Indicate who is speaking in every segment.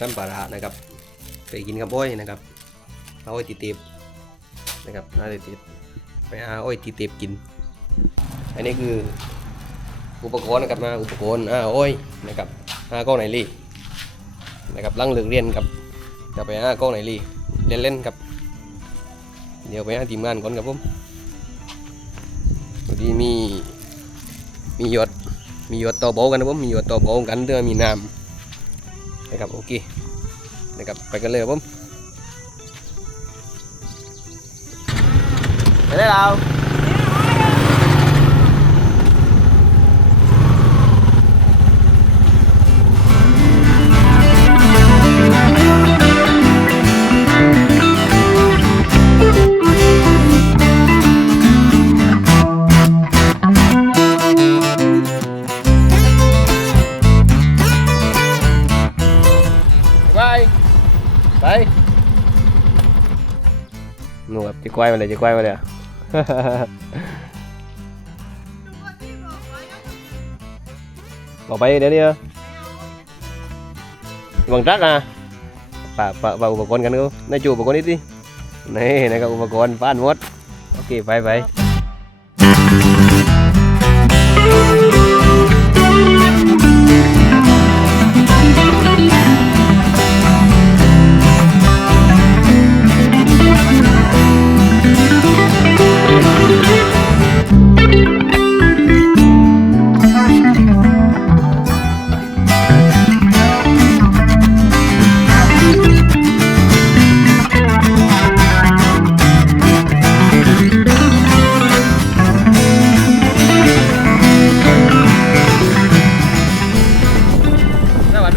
Speaker 1: ทำปลาร้านะครับไปกินกับอ้อยนะครับเอาอ้อยตีเตีบนะครับน่าตีเตีบไปหาอ้อยตีเตีบกิน อันนี้คืออุปกรณ์นะครับนะอุปกรณ์อ่าอ้อยนะครับหากล้องไหนรีนะครับลังเลืองเรียนครับจะไปหากล้องไหนรีเล่นเล่นๆครับ เดี๋ยวไปหาทีมงานก่อนครับผมพอดีมีมีหยดมีหยดต่อโบกันนะผมมีหยดต่อโบกันเรื่องมีน้ำ นะครับโอเคนะครับไปกันเลยครับผมไปได้แล้วะบอกไปเดี๋ยวนี้ bằng trắc à bà bà bà bà con กันกูนายจู bà con ít đi này này các bà con phá ăn mất ok bye bye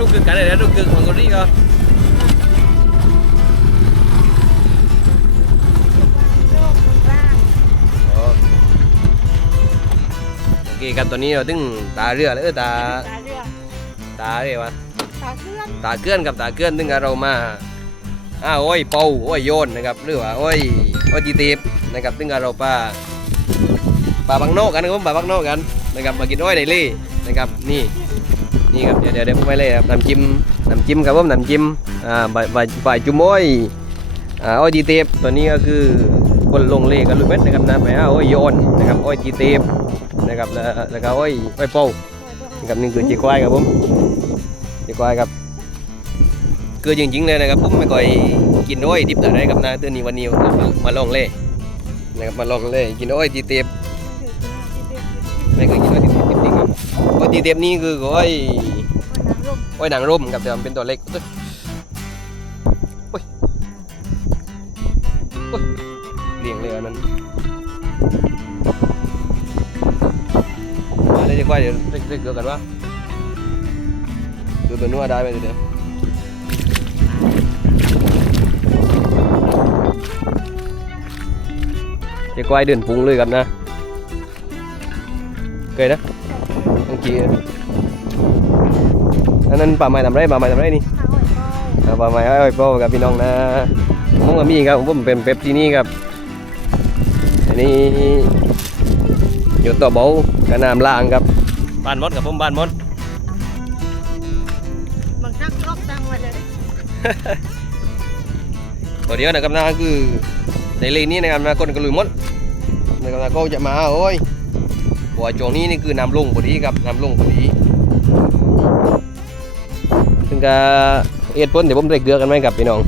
Speaker 1: ถ้าว่าลูกคือกันเลยนะลูกคือของคนนี้ก็อ๋อโอเคครับตอนนี้เราถึงตาเรือแล้วเออตา
Speaker 2: ตาเรือ
Speaker 1: ว่า
Speaker 2: ตาเคลื่อน
Speaker 1: ตาเกื้อนกับตาเกื้อนถึงกับเรามาอ้าวโอ้ยเป่าโอ้ยโยนนะครับหรือว่าโอ้ยโอ้ยจีตีบนะครับถึงกับเราปลาปลาบังโนกกันนะครับปลาบังโนกกันนะครับมากินโอ้อยในเล่นะครับนี่ นี่ครับเดี๋ยวเดี๋ยวเดี๋ยวผมไปเลยครับน้ำจิ้มน้ำจิ้มครับผมน้ำจิ้มอ่าใบใบใบจุ่มอ้อยอ่าอ้อยจีตีบตัวนี้ก็คือคนลงเล่กันลุยเม็ดนะครับนะไปอ้าโอ้ยโยนนะครับอ้อยจีตีบนะครับแล้วแล้วก็อ้อยอ้อยเป่านะครับนี่คือจีควายครับผมจีควายครับคือจริงๆเลยนะครับผมไม่ค่อยกินอ้อยดิบแต่ได้ครับนะเดือนนี้วันนี้มาลองเล่นะครับมาลองเล่กินอ้อยจีเตีย ทีเตียบนี่คืออ้อยอ้อยนางร่มครับแต่มันเป็นตัวเล็กเอ้ยโอ้ยโอ้ยเลี้ยงเลยอันนั้นมาเลยจีควายเดี๋ยวเรียกเกี่ยวกันว่าดูตัวนัวได้ไหมเดี๋ยวจะ quay đường phúng เลย gặp nè cây đó ông chị anh anh bà mày làm đấy bà mày làm đấy đi
Speaker 2: ขาหอยก็
Speaker 1: à, bà mày ơi po gặp พี่น้องนะผมก็มีครับผมเป็นเป๊ปที่นี่ครับอันนี้อยู่ต่อเบากับน้ำล่างครับบ้านมดกับผมบ้านมด
Speaker 2: บางครั้งล็อกดังไว้เลย
Speaker 1: ตัวเดียวนะครับนะคือในเลนนี้นะครับนะคนก็ลุยมดนะครับนะก็จะมาโอ้ย หัวช่วงนี้นี่คือน้ำลงพอดีครับน้ำลงพอดีซึ่งก็เอ็ดพ้นเดี๋ยวผมใส่เกลือกันไหมครับพี่น้อง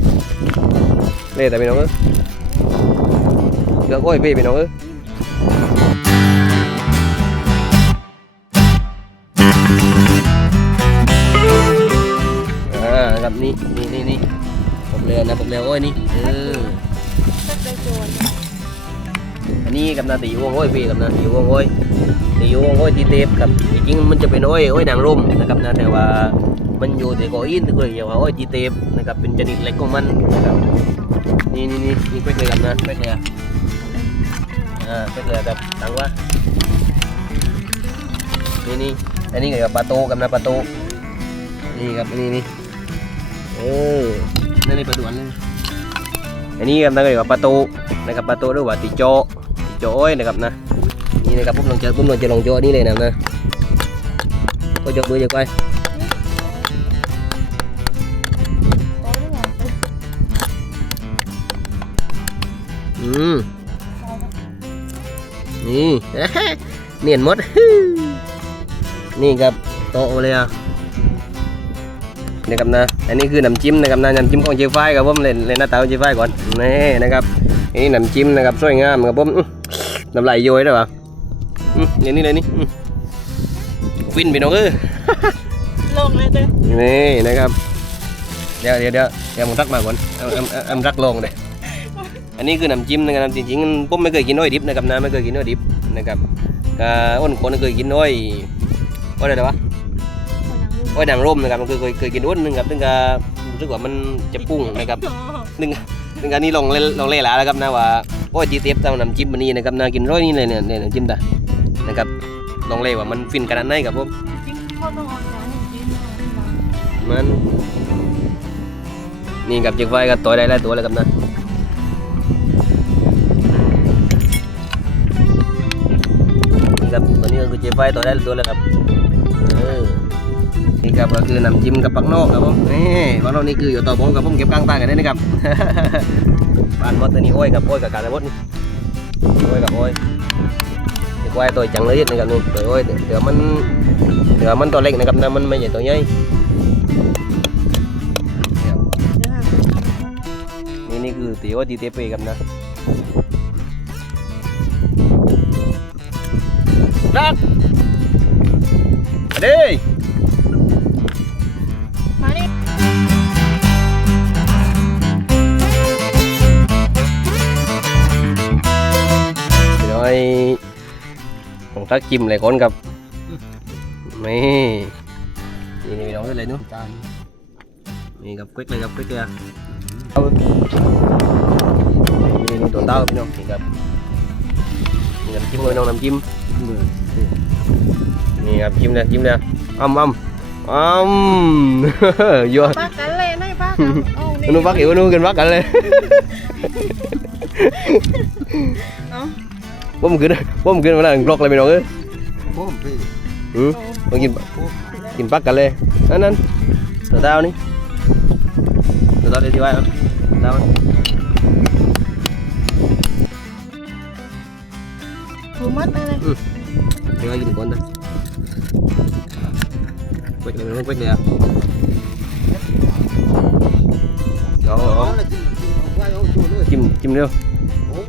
Speaker 1: เล่แต่พี่น้องเอ้ยเกลือโอ้ยพี่พี่น้องเออ่าครับนี่นี่นี่นี่ผมเรือนะผมเรือโอ้ยนี่เออ อันนี้กับนาตีวงโอ้ยพี่กับนาตีวงโอ้ยตีวงโอ้ยที่เทปกับจริงมันจะเป็นโอ้ยโอ้ยนางร่มนะครับนะแต่ว่ามันอยู่ที่กาอินก็เลยเรียกว่าโอ้ยจีเทปนะครับเป็นชนิดเล็กของมันนะครับนี่นี่นี่นี่เป็กเลยครับนะเป็กเลยอ่าเป็กเลยครับตังว่านี่นี่อันนี้กับปลาโตกับนะปลาโตนี่ครับนี่นี่เออนั่นนี่ปลาด่วนเลยอันนี้กับนั่นกับปลาโตนะครับปลาโตหรือว่าติโจ โจ้ยนะครับนะนี่นะครับผมลองจะผมลองจะลองโจ้นี่เลยนะนะก็ยกมือยกไปอืมนี่เนียนมดนี่ครับโตเลยอะนะครับนะ อันนี้คือน้ำจิ้มนะครับนะน้ำจิ้มของเจฟไฟครับผมเล่นเลยหน้าตาของเจฟายก่อนนี่นะครับ นนี้น้ำจิ้มนะครับสวยงามครับผมอื้อน้ำลายย้อยด้วยวะอืมนี่นี่เลยนี่อืมฟินพี่น้องเอ้ย
Speaker 2: ลงเลยเด้อ
Speaker 1: นี่นะครับ เดี๋ยวเดี๋ยวเดี๋ยวเดี๋ยวผมรักมาก่อนเอาเอาเอาเอารักลงเลยอันนี้คือน้ำจิ้มนะครับจริงๆผมไม่เคยกินอ้อยดิบนะครับนะไม่เคยกินอ้อยดิบนะครับก็อ้นคนเคยกินอ้อยอ้อยอะไรวะอ้อยนางร่มนะครับมันเคยเคยเคยกินอ้นหนึงครับซึ่งก็รู้สึกว่ามันจะปุ้งนะครับซึ่ง ซึ่งอันนี้ลองเล่นลองเล่นแล้วนะครับนะว่าอ้อยจีเตียบทำน้ำจิ้มมันนี้นะครับนะกินร้อยนี่เลยเนี่ยเนี่ยน้ำจิ้มตานะครับลองเล่ว่ามันฟินขนาดไหนครับผม
Speaker 2: จริงๆเขาต้องเอาน้ำจิ้มเอาน้
Speaker 1: มันนี่กับจิกไฟกับตัวได้หลายตัวเลยครับนะนี่ครับตัวนี้ก็คือจิกไฟตัวได้หลายตัวเลยครับ นี่ครับก็คือน้ำจิ้มกับปักนอกครับผมนี่ปักนอกนี่คืออยู่ต่อผมกับผมเก็บกลางต่างกันได้นะครับปานมดตัวนี้โอ้ยกับโอ้ยกับการมดนี่โอ้ยกับโอ้ยจิกไฟตัวจังเลยนะครับนี่ตัวโอ้ยเดี๋ยวมันเดี๋ยวมันตัวเล็กนะครับนะมันไม่ใช่ตัวใหญ่นี่นี่คือตีว่าตีเตปครับนะรักมาดิ ของทักจิ้มเลยคนกับนี่นี่นี่พี่น้องเลยนู้นนี่กับควิกเลยกับควิกเลยเอานี่นี่ตัวเต้าพี่น้องนี่ครับนี่น้ำจิ้มเลยน้องน้ำจิ้มนี่ครับจิ้มเลยจิ้มเลยอ้ำอ้ำอ้ำยั่ว
Speaker 2: ป้ากันเลยนะป้ากันเอานี่
Speaker 1: nu bắt hiểu nu kinh bắt cả lên
Speaker 2: เอา
Speaker 1: bố một kia bố một kia mà là lọt lại mày nói
Speaker 3: ผมพี่
Speaker 1: ừ mà kinh kinh bắt cả lên anh anh tao tao đi tao tao đi thì vai không tao
Speaker 2: ถูมัดเลยเลย
Speaker 1: thì vai kinh con ta quét này không quét này à đó
Speaker 3: อ๋อ
Speaker 1: đó
Speaker 3: แล้วกินกินเอาไว้เอาตัว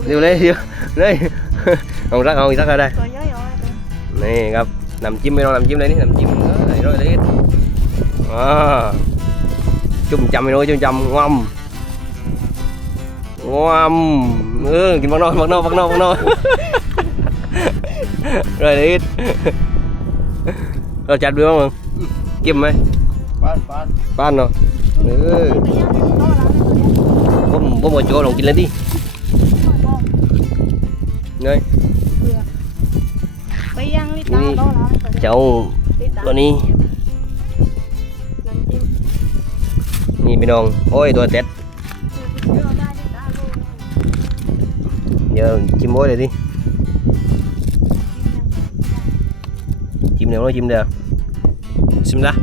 Speaker 3: เลย
Speaker 1: chim chim điêu
Speaker 3: โอ้
Speaker 1: điêu lên điêu đây ông rắc ông rắc ra đây
Speaker 2: ตัวย่อยๆเลย
Speaker 1: นี่ครับน้ำจิ้มไม่ต้องน้ำจิ้มเลยนี่น้ำจิ้มเออไหนร้อยลิตรอ่าจุ่มจำไปหน่อยจุ่มจำงอมงอมเออกินบักนอกบักนอกบักนอกบักนอกร้อยลิตรเราจัดด้วยมั้งกินไหม
Speaker 3: ปานปาน
Speaker 1: ป้านเนาะเออผมผมเอาโจ้ลองกินเลยดิ เงย
Speaker 2: ไปย่างลิตาโตแล้ว
Speaker 1: เจ้า
Speaker 2: ลิตา
Speaker 1: ตัวนี้
Speaker 2: น้ำจิ้ม
Speaker 1: นี่พี่น้อง โอ้ย ตัวเต็ด
Speaker 2: เดี๋ยวได้ลิตาโล
Speaker 1: เดี๋ยวจิ้มโอ้ยเลยดิจิ้มเดี๋ยวเราจิ้มเดี๋ยวชิมละ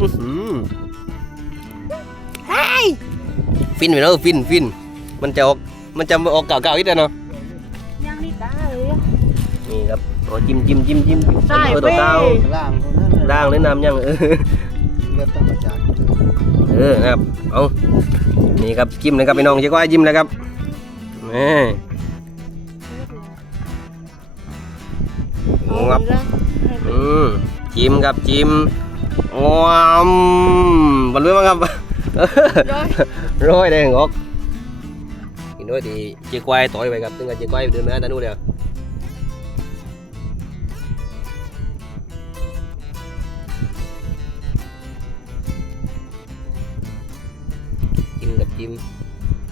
Speaker 1: อื้อหือฟินไปเนาะฟินฟินมันจะออกมันจะออกเก่าๆอีกแล้วเนาะ อ้จิ้มจิ้มจิ้มจิ้ม
Speaker 2: ใช่
Speaker 1: เออตัวเต้า
Speaker 3: ล่างคนนั้นน่ะ
Speaker 1: ด่างเลยน้ำยังเออ
Speaker 3: เลือดธรรมชาติ
Speaker 1: เออนะครับเอานี่ครับจิ้มเลยครับพี่น้องเจ๊ก้อยจิ้มเลยครับนี่งับอืมจิ้มครับจิ้มงอมบรรลุมั้งครับ
Speaker 2: ย่อย
Speaker 1: ร้อยแดงออกกินด้วย thì chia quay tỏi vậy gặp tức là chia quay đưa mấy ta nuôi được chim gặp chim นี่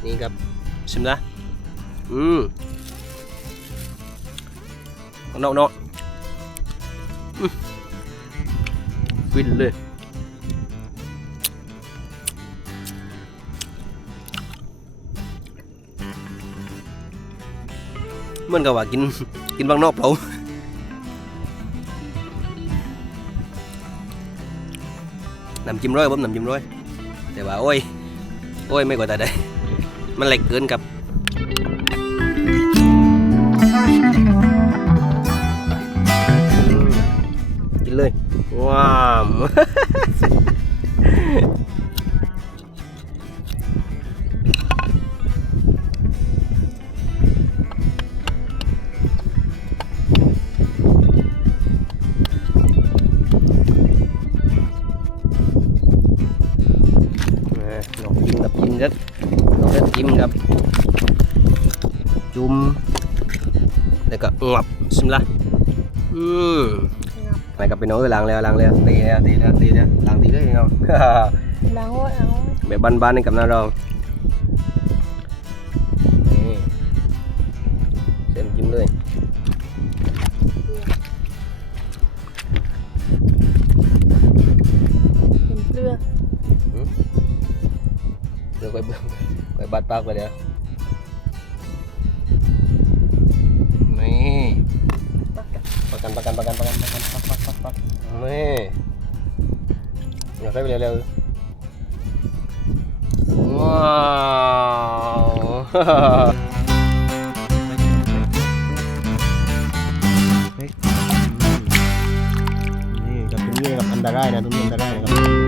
Speaker 1: นี่ครับ ชิมละอืมนอกนอกฟินเลยเหมันกับว่ากิน กินบางนอกเปล่าน้ำจิ้มร้อยผมน้ำจิ้มร้อย แต่ว่าโอ้ย โอ้ยไม่กดแต่ได้ มันเหล็กเกินกับ กินเลย ว้าม งับสิมละอืมไปกับไปน้องเออล้างแล้วล้างแล้วตีแล้วตีแล้วตีแล้วล้างตีเลยเนาะ
Speaker 2: ล้างโอ้ยเอา
Speaker 1: แบบบ้านๆนี่กับน้าเรานี่เต็มจิ้มเลย
Speaker 2: เป็นเปลือก
Speaker 1: เดี๋ยวไปเบิ่งไปบัดปากไปเดี๋ยว
Speaker 2: กัน
Speaker 1: ประกันประกันประกันประกันปักปักปักปักนี่เดี๋ยวไปเร็วๆว้าวนี่กับตรงนี้กับอันดาได้นะตรงนี้อันดาได้นะครับ